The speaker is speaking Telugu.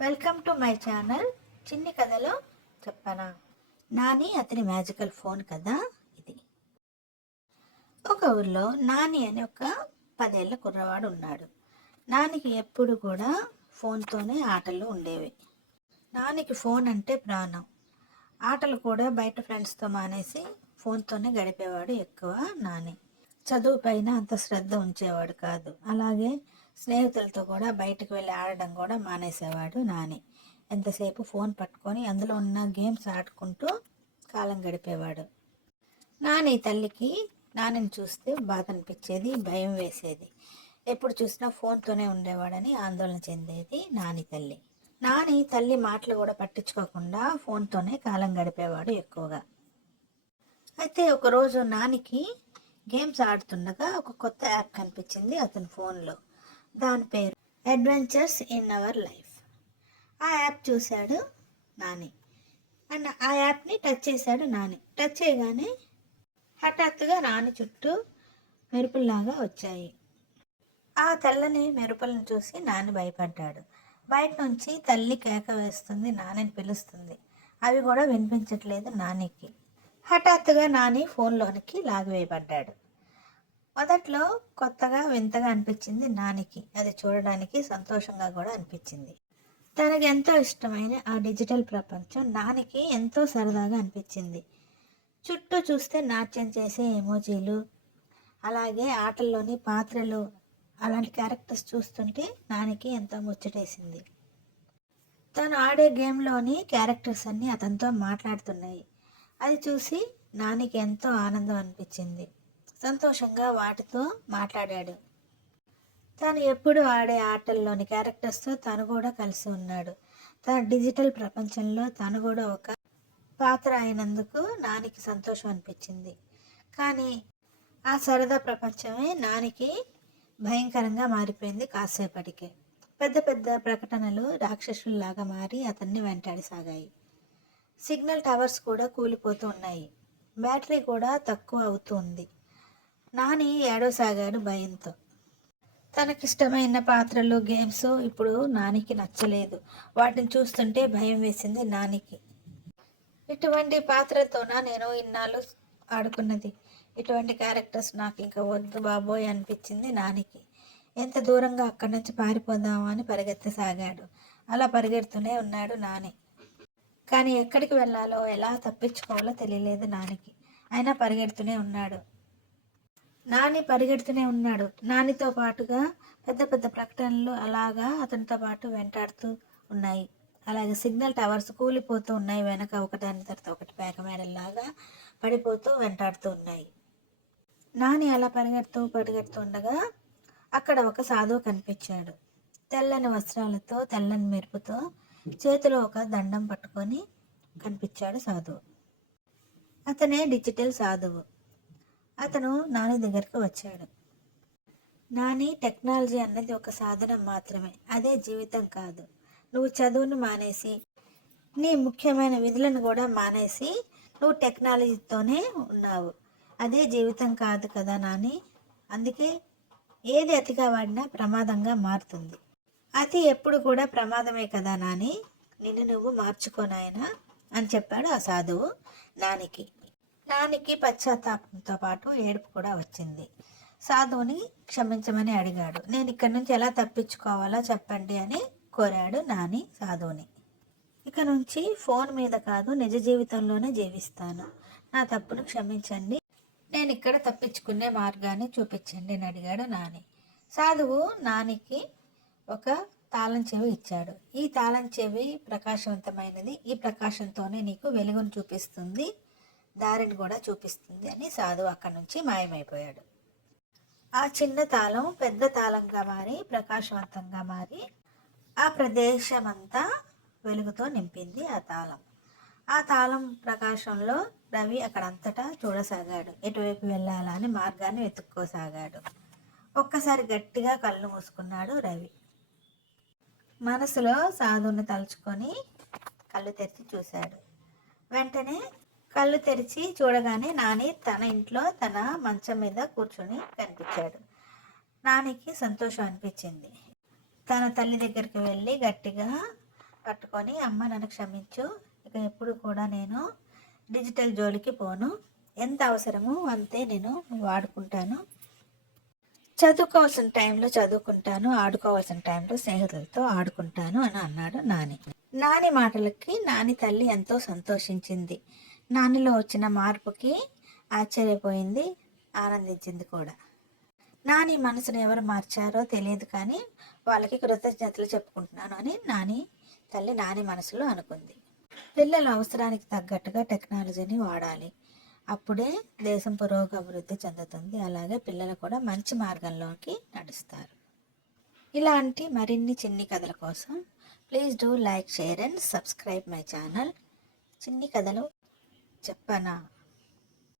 వెల్కమ్ టు మై ఛానల్ చిన్ని కథలో చెప్పనా? నాని అతని మ్యాజికల్ ఫోన్ కదా ఇది. ఒక ఊర్లో నాని అనే ఒక పదేళ్ళ కుర్రవాడు ఉన్నాడు. నానికి ఎప్పుడు కూడా ఫోన్తోనే ఆటలు ఉండేవి. నానికి ఫోన్ అంటే ప్రాణం. ఆటలు కూడా బయట ఫ్రెండ్స్తో మానేసి ఫోన్తోనే గడిపేవాడు ఎక్కువ నాని. చదువు పైన అంత శ్రద్ధ ఉంచేవాడు కాదు. అలాగే స్నేహితులతో కూడా బయటకు వెళ్ళి ఆడడం కూడా మానేసేవాడు నాని. ఎంతసేపు ఫోన్ పట్టుకొని అందులో ఉన్న గేమ్స్ ఆడుకుంటూ కాలం గడిపేవాడు. నాని తల్లికి నానిని చూస్తే బాధ అనిపించేది భయం వేసేది. ఎప్పుడు చూసినా ఫోన్తోనే ఉండేవాడని ఆందోళన చెందేది నాని తల్లి. నాని తల్లి మాటలు కూడా పట్టించుకోకుండా ఫోన్తోనే కాలం గడిపేవాడు ఎక్కువగా. అయితే ఒకరోజు నానికి గేమ్స్ ఆడుతుండగా ఒక కొత్త యాప్ కనిపించింది అతని ఫోన్లో. దాని పేరు అడ్వెంచర్స్ ఇన్ అవర్ లైఫ్ ఆ యాప్ చూశాడు నాని. అండ్ ఆ యాప్ని టచ్ చేశాడు నాని. టచ్ చేయగానే హఠాత్తుగా రాణి చుట్టూ మెరుపుల్లాగా వచ్చాయి. ఆ తెల్లని మెరుపులను చూసి నాని భయపడ్డాడు. బయట నుంచి తల్లి కేక వేస్తుంది నానిని పిలుస్తుంది. అవి కూడా వినిపించట్లేదు నానికి. హఠాత్తుగా నాని ఫోన్లోనికి లాగివేయబడ్డాడు. మొదట్లో కొత్తగా వింతగా అనిపించింది నానికి. అది చూడడానికి సంతోషంగా కూడా అనిపించింది. తనకి ఎంతో ఇష్టమైన ఆ డిజిటల్ ప్రపంచం నానికి ఎంతో సరదాగా అనిపించింది. చుట్టూ చూస్తే నాట్యం చేసే ఎమోజీలు అలాగే ఆటల్లోని పాత్రలు అలాంటి క్యారెక్టర్స్ చూస్తుంటే నానికి ఎంతో ముచ్చటేసింది. తను ఆడే గేమ్లోని క్యారెక్టర్స్ అన్నీ అతనితో మాట్లాడుతున్నాయి. అది చూసి నానికి ఎంతో ఆనందం అనిపించింది. సంతోషంగా వాటితో మాట్లాడాడు. తను ఎప్పుడు ఆడే ఆటల్లోని క్యారెక్టర్స్తో తను కూడా కలిసి ఉన్నాడు. తన డిజిటల్ ప్రపంచంలో తను కూడా ఒక పాత్ర అయినందుకు నానికి సంతోషం అనిపించింది. కానీ ఆ సరదా ప్రపంచమే నానికి భయంకరంగా మారిపోయింది కాసేపటికే. పెద్ద పెద్ద ప్రకటనలు రాక్షసుల్లాగా మారి అతన్ని వెంటాడి సాగాయి సిగ్నల్ టవర్స్ కూడా కూలిపోతూ ఉన్నాయి. బ్యాటరీ కూడా తక్కువ అవుతూ ఉంది. నాని ఏడవసాగాడు భయంతో. తనకిష్టమైన పాత్రలు గేమ్స్ ఇప్పుడు నానికి నచ్చలేదు. వాటిని చూస్తుంటే భయం వేసింది నానికి. ఇటువంటి పాత్రతోనా నేను ఇన్నాళ్ళు ఆడుకున్నది. ఇటువంటి క్యారెక్టర్స్ నాకు ఇంకా వద్దు బాబోయ్ అనిపించింది నానికి. ఎంత దూరంగా అక్కడి నుంచి పారిపోదామా అని పరిగెత్తసాగాడు. అలా పరిగెడుతూనే ఉన్నాడు నాని. కానీ ఎక్కడికి వెళ్ళాలో ఎలా తప్పించుకోవాలో తెలియలేదు నానికి. అయినా పరిగెడుతూనే ఉన్నాడు. నాని పరిగెడుతూనే ఉన్నాడు. నానితో పాటుగా పెద్ద పెద్ద ప్రకటనలు అలాగా అతనితో పాటు వెంటాడుతూ ఉన్నాయి. అలాగే సిగ్నల్ టవర్స్ కూలిపోతూ ఉన్నాయి. వెనక ఒకదాని తర్వాత ఒకటి పేకమేడల్లాగా పడిపోతూ వెంటాడుతూ ఉన్నాయి. నాని అలా పరిగెడుతూ పరిగెడుతూ ఉండగా అక్కడ ఒక సాధువు కనిపించాడు. తెల్లని వస్త్రాలతో తెల్లని మెరుపుతో చేతిలో ఒక దండం పట్టుకొని కనిపించాడు సాధువు. అతనే డిజిటల్ సాధువు. అతను నాని దగ్గరికి వచ్చాడు. నాని టెక్నాలజీ అన్నది ఒక సాధనం మాత్రమే. అదే జీవితం కాదు. నువ్వు చదువును మానేసి నీ ముఖ్యమైన విధులను కూడా మానేసి నువ్వు టెక్నాలజీతోనే ఉన్నావు. అదే జీవితం కాదు కదా నాని? అందుకే ఏది అతిగా వాడినా ప్రమాదంగా మారుతుంది. అతి ఎప్పుడు కూడా ప్రమాదమే కదా నాని? నిన్ను నువ్వు మార్చుకోనాయనా అని చెప్పాడు ఆ సాధువు నానికి. నానికి పశ్చాత్తాపంతో పాటు ఏడుపు కూడా వచ్చింది. సాధువుని క్షమించమని అడిగాడు. నేను ఇక్కడి నుంచి ఎలా తప్పించుకోవాలో చెప్పండి అని కోరాడు నాని సాధువుని. ఇక నుంచి ఫోన్ మీద కాదు నిజ జీవితంలోనే జీవిస్తాను. నా తప్పును క్షమించండి. నేను ఇక్కడ తప్పించుకునే మార్గాన్ని చూపించండి అని అడిగాడు నాని. సాధువు నానికి ఒక తాళం చెవి ఇచ్చాడు. ఈ తాళం చెవి ప్రకాశవంతమైనది. ఈ ప్రకాశంతోనే నీకు వెలుగును చూపిస్తుంది. దారిని కూడా చూపిస్తుంది అని సాధువు అక్కడి నుంచి మాయమైపోయాడు. ఆ చిన్న తాళం పెద్ద తాళంగా మారి ప్రకాశవంతంగా మారి ఆ ప్రదేశమంతా వెలుగుతో నింపింది ఆ తాళం. ఆ తాళం ప్రకాశంలో రవి అక్కడంతటా చూడసాగాడు. ఎటువైపు వెళ్ళాలా అని మార్గాన్ని వెతుక్కోసాగాడు. ఒక్కసారి గట్టిగా కళ్ళు మూసుకున్నాడు రవి. మనసులో సాధువుని తలుచుకొని కళ్ళు తెరిచి చూశాడు. వెంటనే కళ్ళు తెరిచి చూడగానే నాని తన ఇంట్లో తన మంచం మీద కూర్చొని కనిపించాడు. నానికి సంతోషం అనిపించింది. తన తల్లి దగ్గరికి వెళ్ళి గట్టిగా పట్టుకొని అమ్మ నన్ను క్షమించు. ఇక ఎప్పుడు కూడా నేను డిజిటల్ జోలికి పోను. ఎంత అవసరమో అంతే నేను వాడుకుంటాను. చదువుకోవాల్సిన టైంలో చదువుకుంటాను. ఆడుకోవాల్సిన టైంలో స్నేహితులతో ఆడుకుంటాను అని అన్నాడు నాని. నాని మాటలకి నాని తల్లి ఎంతో సంతోషించింది. నానిలో వచ్చిన మార్పుకి ఆశ్చర్యపోయింది ఆనందించింది కూడా. నాని మనసును ఎవరు మార్చారో తెలియదు కానీ వాళ్ళకి కృతజ్ఞతలు చెప్పుకుంటున్నాను అని నాని తల్లి నాని మనసులో అనుకుంది. పిల్లల అవసరానికి తగ్గట్టుగా టెక్నాలజీని వాడాలి. అప్పుడే దేశం పురోగభివృద్ధి చెందుతుంది. అలాగే పిల్లలు కూడా మంచి మార్గంలోకి నడుస్తారు. ఇలాంటి మరిన్ని చిన్ని కథల కోసం please do like share and subscribe my channel. చిన్ని కథలు చెప్పనా?